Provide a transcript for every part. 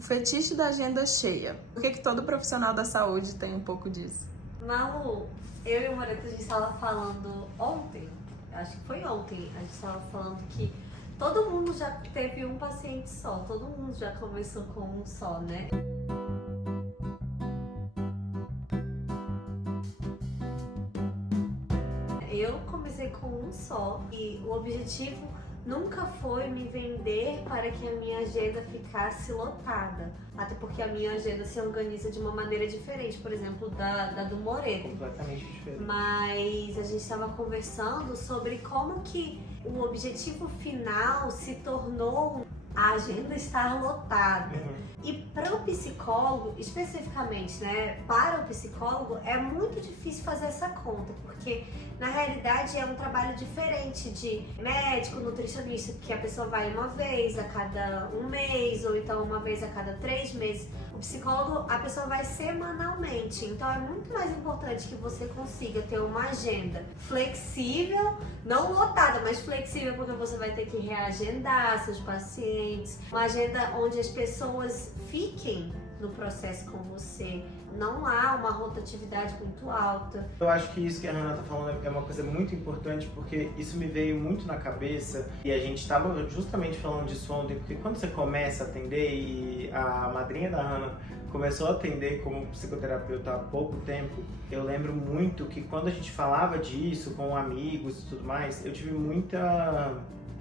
O fetiche da agenda cheia. Por que todo profissional da saúde tem um pouco disso? Malu, eu e o Moreto, a gente estava falando ontem, acho que foi ontem, a gente estava falando que todo mundo já teve um paciente só, todo mundo já começou com um só, né? Eu comecei com um só e o objetivo nunca foi me vender para que a minha agenda ficasse lotada. Até porque a minha agenda se organiza de uma maneira diferente, por exemplo, da do Moreto. Completamente diferente. Mas a gente estava conversando sobre como que o objetivo final se tornou a agenda estar lotada. E para o psicólogo, especificamente, né, para o psicólogo, é muito difícil fazer essa conta, porque na realidade é um trabalho diferente de médico, nutricionista, que a pessoa vai uma vez a cada um mês, ou então uma vez a cada 3 meses. O psicólogo, a pessoa vai semanalmente, então é muito mais importante que você consiga ter uma agenda flexível, não lotada, mas flexível, porque você vai ter que reagendar seus pacientes, uma agenda onde as pessoas fiquem no processo com você, não há uma rotatividade muito alta. Eu acho que isso que a Hannah tá falando é uma coisa muito importante, porque isso me veio muito na cabeça e a gente estava justamente falando disso ontem, porque quando você começa a atender, e a madrinha da Hannah começou a atender como psicoterapeuta há pouco tempo, eu lembro muito que quando a gente falava disso com amigos e tudo mais, eu tive muita,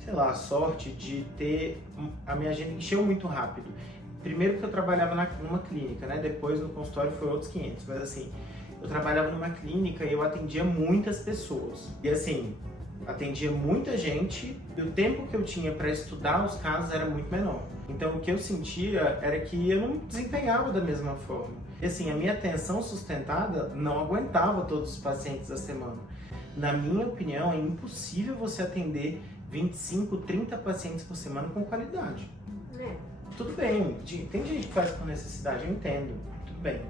sei lá, sorte de ter, a minha agenda encheu muito rápido. Primeiro porque eu trabalhava numa clínica, né? Depois no consultório foi outros 500, mas assim, eu trabalhava numa clínica e eu atendia muitas pessoas. E assim, atendia muita gente e o tempo que eu tinha para estudar os casos era muito menor. Então o que eu sentia era que eu não desempenhava da mesma forma. E assim, a minha atenção sustentada não aguentava todos os pacientes da semana. Na minha opinião, é impossível você atender 25, 30 pacientes por semana com qualidade. Tudo bem, tem gente que faz por necessidade, eu entendo, tudo bem.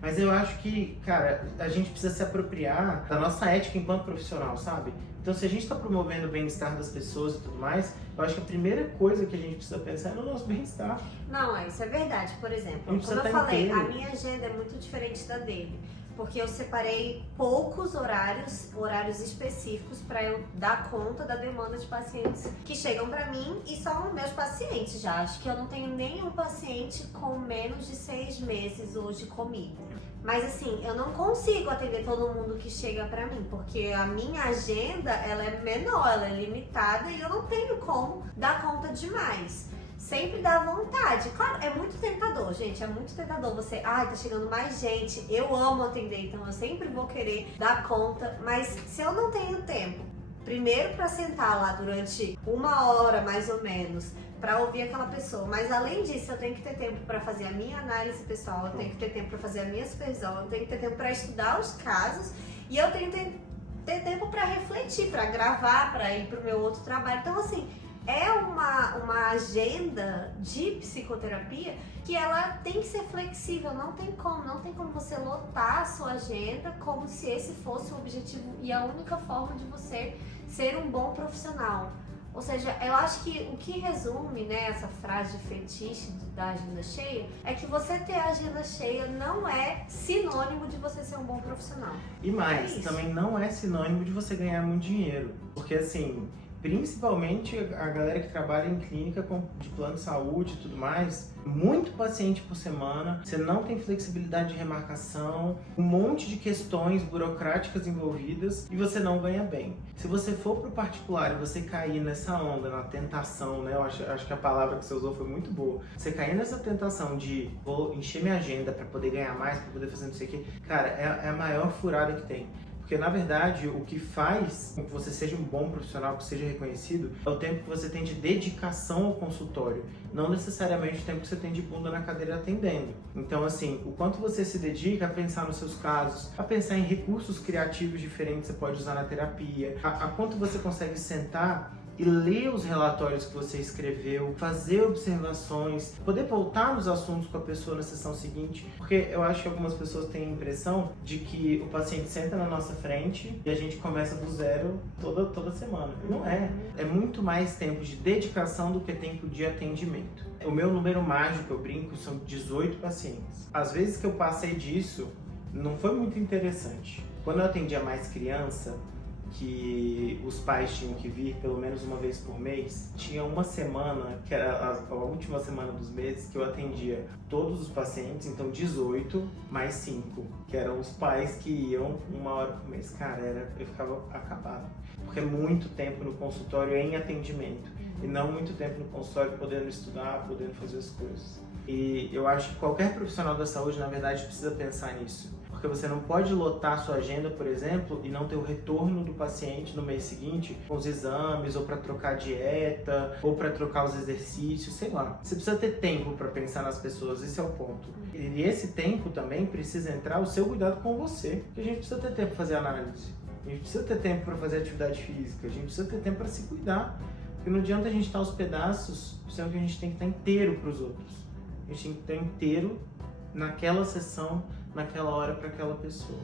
Mas eu acho que, cara, a gente precisa se apropriar da nossa ética enquanto profissional, sabe? Então, se a gente está promovendo o bem-estar das pessoas e tudo mais, eu acho que a primeira coisa que a gente precisa pensar é no nosso bem-estar. Não, isso é verdade. Por exemplo, como eu falei, a minha agenda é muito diferente da dele. Porque eu separei poucos horários específicos para eu dar conta da demanda de pacientes que chegam para mim e são meus pacientes já. Acho que eu não tenho nenhum paciente com menos de 6 meses hoje comigo. Mas assim, eu não consigo atender todo mundo que chega para mim, porque a minha agenda ela é menor, ela é limitada e eu não tenho como dar conta de mais. Sempre dá vontade. Claro, é muito tentador, gente. É muito tentador você... tá chegando mais gente. Eu amo atender, então eu sempre vou querer dar conta. Mas se eu não tenho tempo, primeiro para sentar lá durante 1 hora, mais ou menos, para ouvir aquela pessoa. Mas além disso, eu tenho que ter tempo para fazer a minha análise pessoal, eu tenho que ter tempo para fazer a minha supervisão, eu tenho que ter tempo para estudar os casos e eu tenho que ter tempo para refletir, para gravar, para ir pro meu outro trabalho. Então, assim... é uma agenda de psicoterapia que ela tem que ser flexível, não tem como você lotar a sua agenda como se esse fosse o objetivo e a única forma de você ser um bom profissional. Ou seja, eu acho que o que resume, né, essa frase de fetiche da agenda cheia é que você ter a agenda cheia não é sinônimo de você ser um bom profissional. E mais, também não é sinônimo de você ganhar muito dinheiro, porque assim... principalmente a galera que trabalha em clínica de plano de saúde e tudo mais, muito paciente por semana, você não tem flexibilidade de remarcação, um monte de questões burocráticas envolvidas e você não ganha bem. Se você for pro particular e você cair nessa onda, na tentação, né? Eu acho que a palavra que você usou foi muito boa. Você cair nessa tentação de vou encher minha agenda para poder ganhar mais, para poder fazer não sei o quê, cara, é a maior furada que tem. Porque, na verdade, o que faz com que você seja um bom profissional, que seja reconhecido, é o tempo que você tem de dedicação ao consultório, não necessariamente o tempo que você tem de bunda na cadeira atendendo. Então, assim, o quanto você se dedica a pensar nos seus casos, a pensar em recursos criativos diferentes que você pode usar na terapia, a quanto você consegue sentar e ler os relatórios que você escreveu, fazer observações, poder voltar nos assuntos com a pessoa na sessão seguinte, porque eu acho que algumas pessoas têm a impressão de que o paciente senta na nossa frente e a gente começa do zero toda semana. E não é. É muito mais tempo de dedicação do que tempo de atendimento. O meu número mágico, eu brinco, são 18 pacientes. Às vezes que eu passei disso, não foi muito interessante. Quando eu atendia mais criança, que os pais tinham que vir pelo menos uma vez por mês, tinha uma semana, que era a última semana dos meses, que eu atendia todos os pacientes, então 18 mais 5, que eram os pais que iam uma hora por mês. Cara, eu ficava acabado, porque é muito tempo no consultório em atendimento, e não muito tempo no consultório podendo estudar, podendo fazer as coisas. E eu acho que qualquer profissional da saúde, na verdade, precisa pensar nisso. Porque você não pode lotar a sua agenda, por exemplo, e não ter o retorno do paciente no mês seguinte com os exames, ou para trocar dieta, ou para trocar os exercícios, sei lá. Você precisa ter tempo para pensar nas pessoas, esse é o ponto. E esse tempo também precisa entrar o seu cuidado com você. Porque a gente precisa ter tempo para fazer análise, a gente precisa ter tempo para fazer atividade física, a gente precisa ter tempo para se cuidar. Porque não adianta a gente estar aos pedaços, sendo que a gente tem que estar inteiro para os outros. A gente tem que estar inteiro naquela sessão, naquela hora para aquela pessoa.